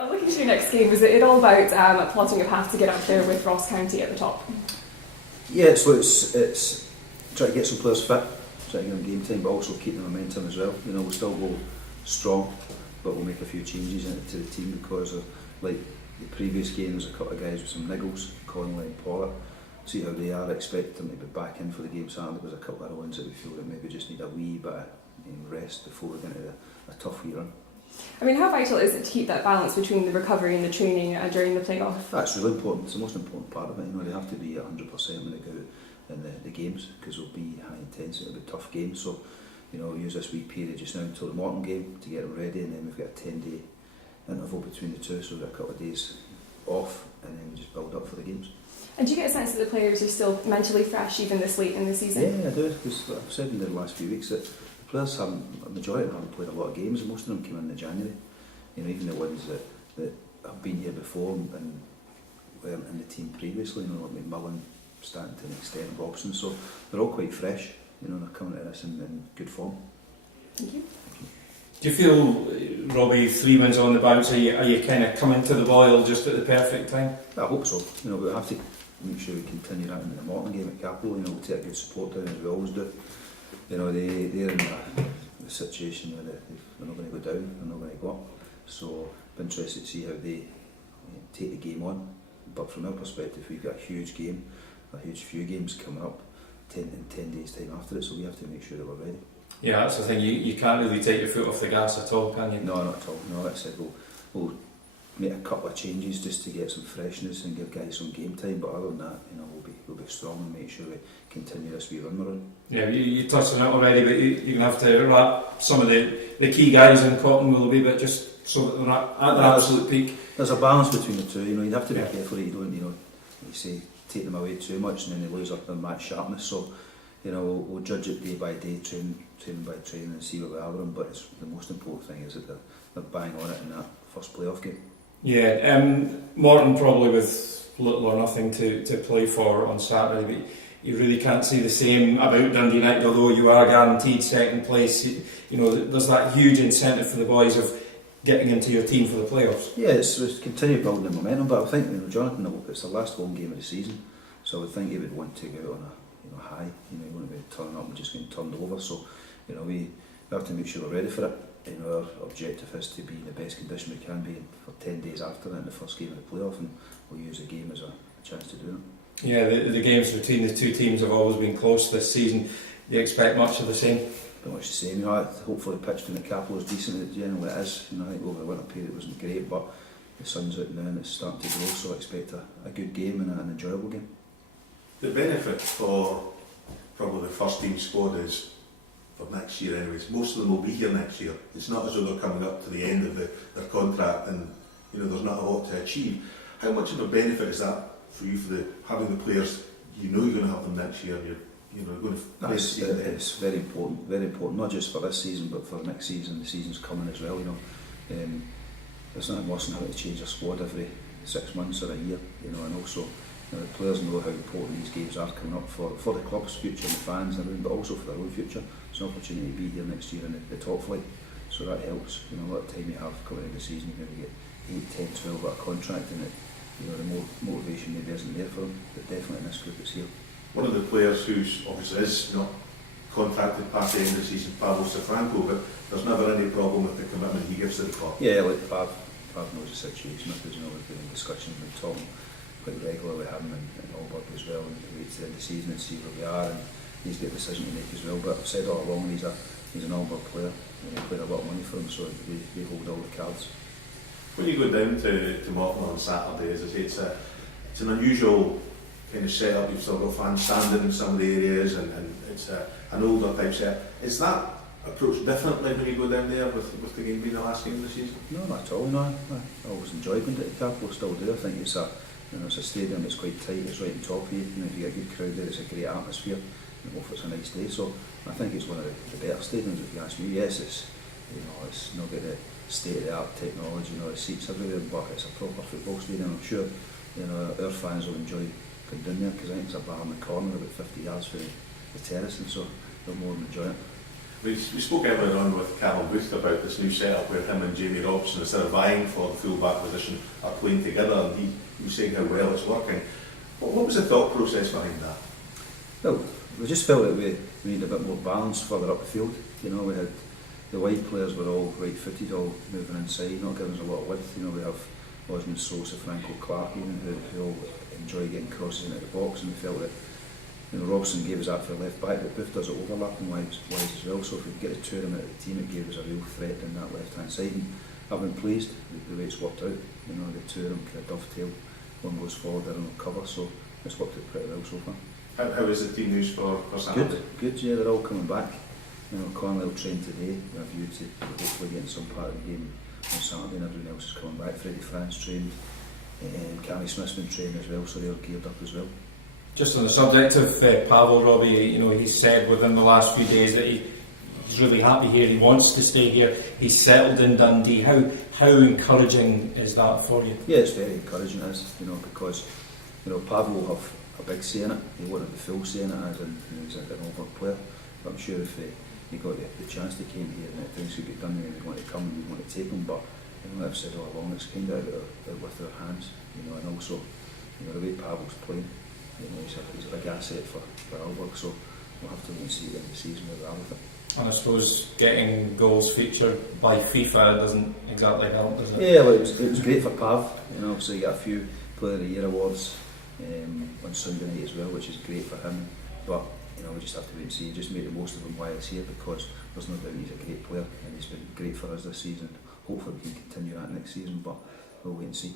Looking to your next game, is it all about plotting a path to get up there with Ross County at the top? Yeah, it's try to get some players fit, try to give them game time, but also keep the momentum as well. You know, we'll still go strong, but we'll make a few changes to the team because of, like the previous game, there's a couple of guys with some niggles, Conley and Pollard. See how they are, expect them to be back in for the game Saturday. There's a couple of ones that we feel that maybe just need a wee bit of rest before we're going to a tough wee run. I mean, how vital is it to keep that balance between the recovery and the training during the playoff? That's really important. It's the most important part of it. You know, they have to be 100% when they go out in the games because they'll be high intensity, it'll be tough games. So, you know, use this wee period just now until the Morton game to get them ready, and then we've got a 10-day interval between the two, so we've got a couple of days off, and then we just build up for the games. And do you get a sense that the players are still mentally fresh even this late in the season? Yeah, I do. Because I've said in the last few weeks that the players a majority of them haven't played a lot of games, and most of them came in January. You know, even the ones that have been here before and weren't in the team previously, you know, like McMillan, Stanton to an extent, Robson, so they're all quite fresh, you know, they're coming to this in good form. Thank you. Do you feel, Robbie, 3 wins on the bounce, are you kind of coming to the boil just at the perfect time? I hope so. You know, we have to make sure we continue that in the Morton game at Capel. You know, we take good support down as we always do. You know, they're in a situation where they're not going to go down, they're not going to go up. So I'm interested to see how they take the game on. But from our perspective, we've got a huge game, a huge few games coming up in 10 days' time after it, so we have to make sure that we're ready. Yeah, that's the thing, you can't really take your foot off the gas at all, can you? No, not at all. No, like I said, we'll make a couple of changes just to get some freshness and give guys some game time, but other than that, you know, we'll be strong and make sure we continue this wee run we're on. Yeah, you touched on it already, but you're going to have to wrap some of the key guys in cotton wool a wee bit just so that they're not at the absolute peak. There's a balance between the two, you know, you'd have to be careful that you don't, you know, you say take them away too much and then they lose up their match sharpness, so you know, we'll judge it day by day, training by training and see where we are with them, but it's, the most important thing is that they're bang on it in that first playoff game. Yeah, Morton probably with little or nothing to play for on Saturday, but you really can't say the same about Dundee United, although you are guaranteed second place. You know, there's that huge incentive for the boys of getting into your team for the playoffs. Yeah, it's continue building the momentum, but I think, you know, Jonathan, it's the last home game of the season, so I would think he would want to go on a high. You know, you won't be turning up and just getting turned over, so you know, we have to make sure we're ready for it. You know, our objective is to be in the best condition we can be for 10 days after that in the first game of the playoff, and we'll use the game as a chance to do it. Yeah, the games between the two teams have always been close this season. Do you expect much of the same? Pretty much the same. You know, hopefully pitched in the Capel is decent. Generally it is. You know, I think over the winter period it wasn't great, but the sun's out now and it's starting to grow, so I expect a good game and an enjoyable game. The benefit for probably the first team squad is for next year anyways. Most of them will be here next year. It's not as though they're coming up to the end of their contract and you know there's not a lot to achieve. How much of a benefit is that for you for having the players you know you're going to have them next year and you're going to it's very important, not just for this season but for next season, the season's coming as well, you know. There's nothing worse than having to change a squad every 6 months or a year, you know, and also you know, the players know how important these games are coming up for the club's future and the fans and everything, but also for their own future. It's an opportunity to be here next year in the top flight, so that helps. You know, a lot of time you have coming into the season, you're going to get 8, 10, 12 at a contract, and you know, the motivation maybe isn't there for them, but definitely in this group it's here. One of the players who's obviously is not contracted past the end of the season, Pablo Safranco, but there's never any problem with the commitment he gives to the club. Yeah, like Pav knows the situation, because you know, we've been in discussions with Tom quite regularly with him and Alberg as well, and he waits to the end of the season and see where we are, and he's got a decision to make as well. But I've said all along he's an Alberg player, and he played a lot of money for him, so they hold all the cards. When you go down to Morton on Saturday, as I say, it's an unusual kind of setup. You've still got fans standing in some of the areas, and it's an older type set. Is that approached differently when you go down there with the game being the last game of the season? No, not at all. No, I always enjoy going to the Capel, still do. I think it's a stadium that's quite tight, it's right on top of you. You know, if you get a good crowd there, it's a great atmosphere. And if it's a nice day, so I think it's one of the better stadiums if you ask me. Yes, it's not got the state-of-the-art technology, the seats everywhere, but it's a proper football stadium. I'm sure our fans will enjoy going down there, because I think it's a bar in the corner about 50 yards from the terrace, and so they'll more than enjoy it. We spoke earlier on with Carol Booth about this new setup where him and Jamie Robson, instead of vying for the full-back position, are playing together, and he was saying how well it's working. What was the thought process behind that? Well, we just felt that we needed a bit more balance further up the field. You know, we had the wide players were all right-footed, all moving inside, not giving us a lot of width. You know, we have Osmond Sosa, Franco Clark, even who all enjoy getting crosses into the box, and we felt that, you know, Robson gave us that for left back, but Booth does it overlapping wise as well. So if we could get the two of them out of the team, it gave us a real threat in that left-hand side. And I've been pleased with the way it's worked out. You know, the two of them kind of dovetail. One goes forward, the other will cover. So it's worked out pretty well so far. How is the team news for Saturday? Good. Yeah, they're all coming back. You know, Cornwell trained today with a view to hopefully getting some part of the game on Saturday, and everyone else is coming back. Freddie France trained, and Cammy Smith's been trained as well, so they're geared up as well. Just on the subject of Pavel, Robbie, you know, he said within the last few days that he's really happy here. He wants to stay here. He's settled in Dundee. How encouraging is that for you? Yeah, it's very encouraging, you know, because, you know, Pavel will have a big say in it. He won't have the full say in it, as in, you know, he's an over player. But I'm sure if he got the chance to came here and things could get done, and we'd want to come and we'd want to take him. But, you know, I've said all along, it's kind of out with our hands, you know, and also, you know, the way Pavel's playing. You know, he's a big asset for Aalborg, so we'll have to wait and see at the end of the season where we are with it. And I suppose getting goals featured by FIFA doesn't exactly help, does it? Yeah, well, it was great for Pav. You know, obviously you got a few Player of the Year awards on Sunday night as well, which is great for him. But you know, we just have to wait and see. Just make the most of him while he's here, because there's no doubt he's a great player and he's been great for us this season. Hopefully we can continue that next season, but we'll wait and see.